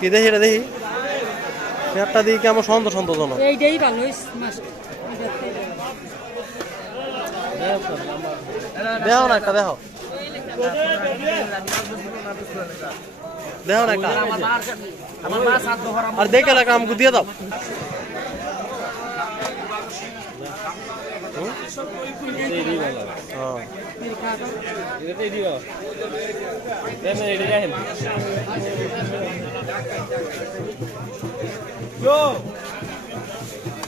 কি দেখি এটা দেখি? পেয়ারটা দিয়ে কেমন সন্ত সন্তোষজনক এইটাই ভালো দেখো না একটা দেখো দেখো না একটা। আর দেখে একটা আমাকে দিয়ে দাও। হ্যাঁ।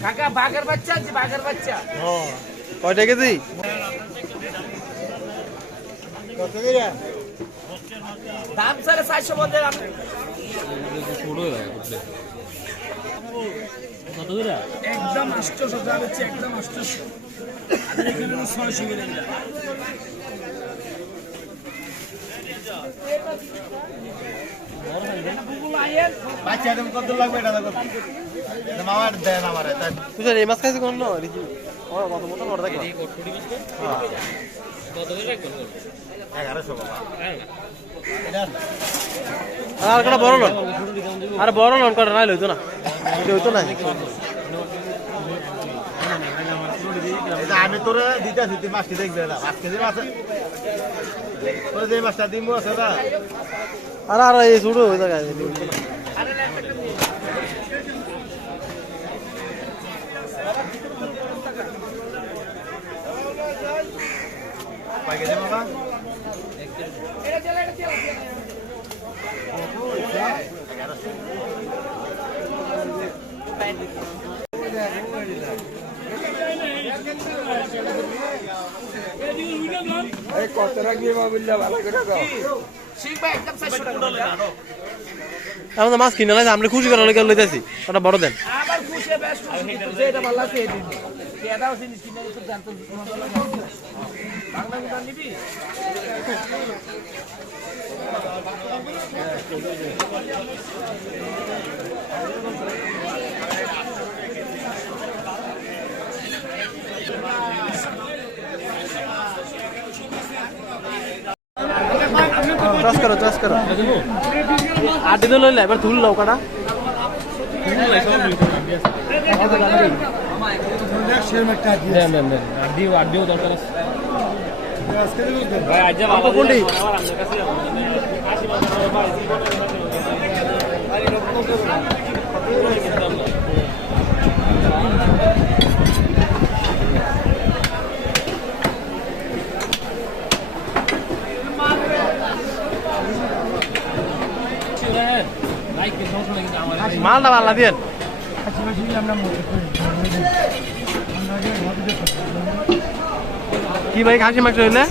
কাকা বাঘের বাচ্চা আছে বাঘের বাচ্চা। হ্যাঁ। কয়টা কেজি? দাম সাড়ে চারশো একদম আষ্টশো দাম হচ্ছে একদম এখানে ছয়শো। বাচ্চা একদম কত লাগবে এটা দেখো। মামার দেন আমার তাই এই মাছ খাইছি কোন? না দেখি ও, কত মতো নড় দেখো। হ্যাঁ। এগারোশো বাবা। আর বড় আর বড় নন কটা নাই লইতো না। এটা হইতো না আমি তোরে দিতেছি তুই মাছটি দেখবে না। পাঁচ কেজি মাছ তোরে যে মাছটা দিব আছে না? আর আর এই শুরু হয়ে থাকে কয় কেজি বাবা শিখ ভাই একদম চারশো টাকা আমরা তো মাছ কিনে লাইছি আমরা খুশি করার লেগে লইতেছি। ওটা বড় দেন। আবার খুশি বেশ খুশি কিন্তু ভালো আছে এই দিন এটাও জিনিস কিনে একটু জানতো বাংলা নিবি? চাষ করো চাষ করো আট দিন লইলে এবার তুল লাও কাটা কোনটি মালটা পাল্লা দিয়ে কি ভাই খাসি মাংস হইলে?